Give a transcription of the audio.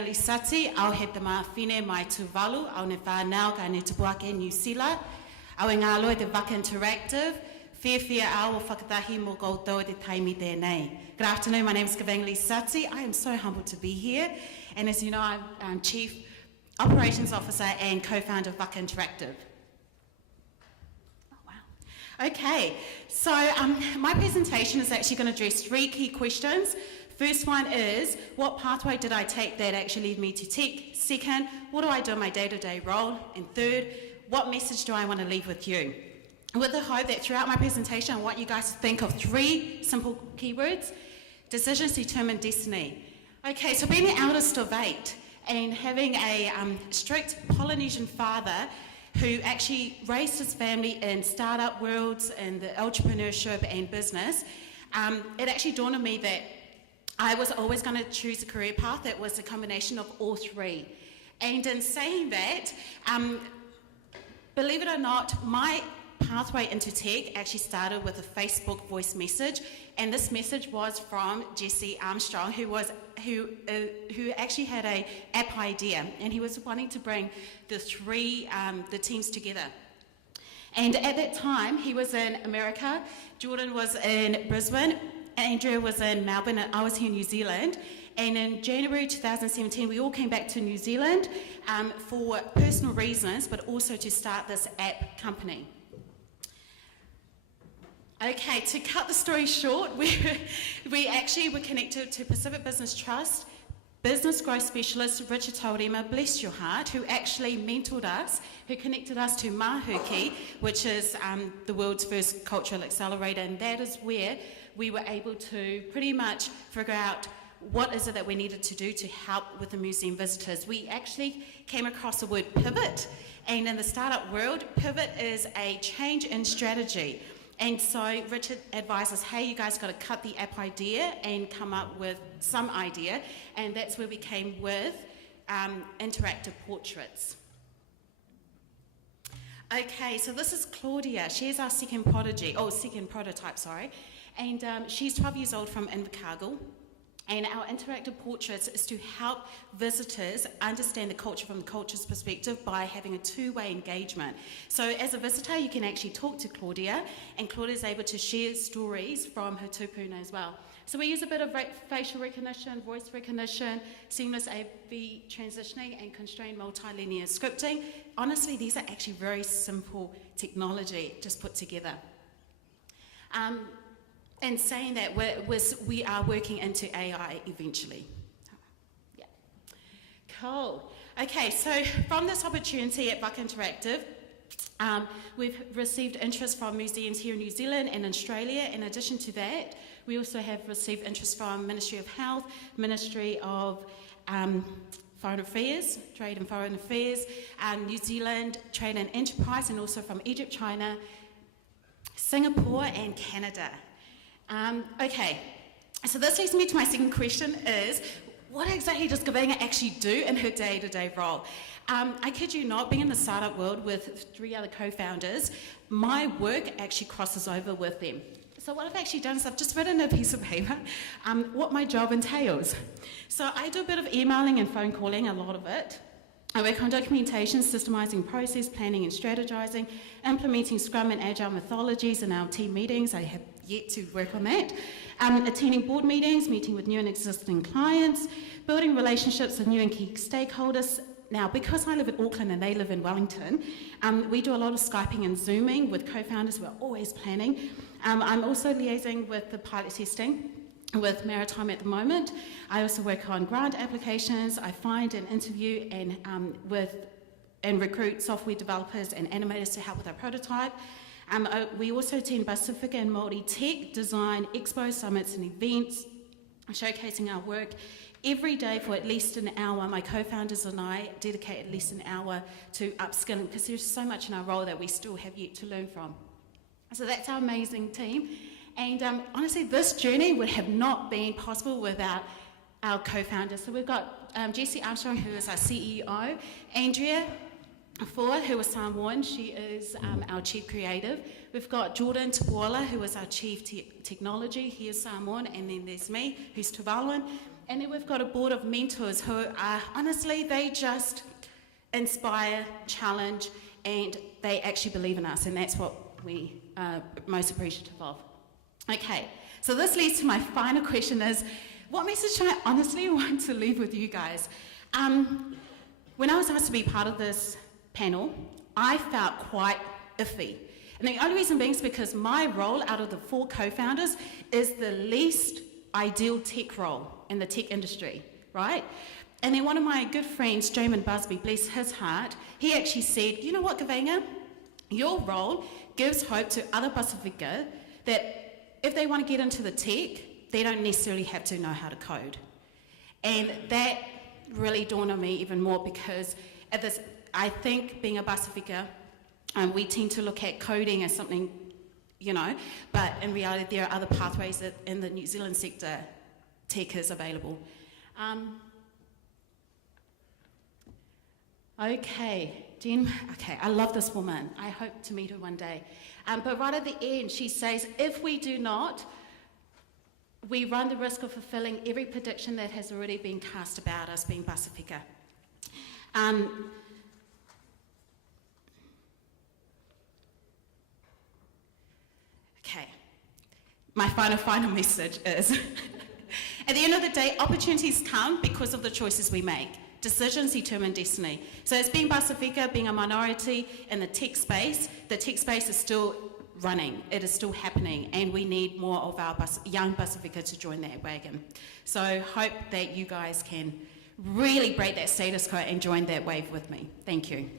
Kaveinga Lisati, au he te mawhine mai tuvalu, au ne whanau ka ne tupuake New Zealand, au e ngā loe te Vaka Interactiv, whiawhia au o whakatahi mō koutou te taimi tēnei. Good afternoon, my name is Kaveinga Lisati. I am so humbled to be here, and as you know, I'm Chief Operations Officer and co-founder of Vaka Interactiv. Okay, so my presentation is actually going to address 3 key questions. First one is, what pathway did I take that actually led me to tech? Second, what do I do in my day-to-day role? And third, what message do I want to leave with you? With the hope that throughout my presentation, I want you guys to think of 3 simple keywords. Decisions determine destiny. Okay, so being the eldest of 8 and having a strict Polynesian father who actually raised his family in startup worlds and the entrepreneurship and business, it actually dawned on me that I was always going to choose a career path that was a combination of all 3. And in saying that, believe it or not, my pathway into tech actually started with a Facebook voice message, and this message was from Jesse Armstrong, who actually had a app idea, and he was wanting to bring the teams together. And at that time, he was in America, Jordan was in Brisbane, Andrea was in Melbourne, and I was here in New Zealand. And in January 2017, we all came back to New Zealand for personal reasons, but also to start this app company. Okay, to cut the story short, we actually were connected to Pacific Business Trust, business growth specialist Richard Taurima, bless your heart, who actually mentored us, who connected us to Mahuki, which is the world's first cultural accelerator, and that is where we were able to pretty much figure out what is it that we needed to do to help with the museum visitors. We actually came across the word pivot, and in the startup world, pivot is a change in strategy. And so Richard advised us, hey, you guys got to cut the app idea and come up with some idea, and that's where we came with interactive portraits. Okay, so this is Claudia. She's our second prototype, and she's 12 years old from Invercargill. And our interactive portraits is to help visitors understand the culture from the culture's perspective by having a 2-way engagement. So as a visitor, you can actually talk to Claudia, and Claudia is able to share stories from her tupuna as well. So we use a bit of facial recognition, voice recognition, seamless A/B transitioning, and constrained multilinear scripting. Honestly, these are actually very simple technology just put together. And saying that we are working into AI eventually. Yeah. Cool. Okay, so from this opportunity at Vaka Interactiv, we've received interest from museums here in New Zealand and Australia. In addition to that, we also have received interest from Ministry of Health, Ministry of Foreign Affairs, Trade and Foreign Affairs, New Zealand Trade and Enterprise, and also from Egypt, China, Singapore, and Canada. Okay, so this leads me to my second question is, what exactly does Kaveinga actually do in her day-to-day role? I kid you not, being in the startup world with 3 other co-founders, my work actually crosses over with them. So what I've actually done is I've just written on a piece of paper what my job entails. So I do a bit of emailing and phone calling, a lot of it. I work on documentation, systemizing process, planning and strategizing, implementing Scrum and Agile methodologies in our team meetings. I have yet to work on that. Attending board meetings, meeting with new and existing clients, building relationships with new and key stakeholders. Now, because I live in Auckland and they live in Wellington, we do a lot of Skyping and Zooming with co-founders. We're always planning. I'm also liaising with the pilot testing with Maritime at the moment. I also work on grant applications. I find and interview and recruit software developers and animators to help with our prototype. We also attend Pacific and Māori Tech, design, expo, summits and events, showcasing our work. Every day for at least an hour, my co-founders and I dedicate at least an hour to upskilling, because there's so much in our role that we still have yet to learn from. So that's our amazing team. And honestly, this journey would have not been possible without our co-founders. So we've got Jesse Armstrong, who is our CEO, Andrea Ford, who is Samoan, she is our Chief Creative. We've got Jordan Tupuola, who is our Chief Technology, he is Samoan, and then there's me, who's Tuvaluan. And then we've got a board of mentors who are, honestly, they just inspire, challenge, and they actually believe in us, and that's what we are most appreciative of. Okay, so this leads to my final question is, what message I honestly want to leave with you guys? When I was asked to be part of this panel, I felt quite iffy. And the only reason being is because my role out of the 4 co-founders is the least ideal tech role in the tech industry, right? And then one of my good friends, Jamin Busby, bless his heart, he actually said, you know what, Kaveinga, your role gives hope to other Pasifika that if they want to get into the tech, they don't necessarily have to know how to code. And that really dawned on me even more because at this, I think being a Pasifika, we tend to look at coding as something, you know, but in reality there are other pathways that in the New Zealand sector tech is available. Okay, Jen, okay, I love this woman. I hope to meet her one day. But right at the end, she says, if we do not, we run the risk of fulfilling every prediction that has already been cast about us being Pasifika. Okay, my final message is, at the end of the day, opportunities come because of the choices we make. Decisions determine destiny. So as being Pasifika, being a minority in the tech space is still running, it is still happening, and we need more of our young Pasifika to join that wagon. So hope that you guys can really break that status quo and join that wave with me. Thank you.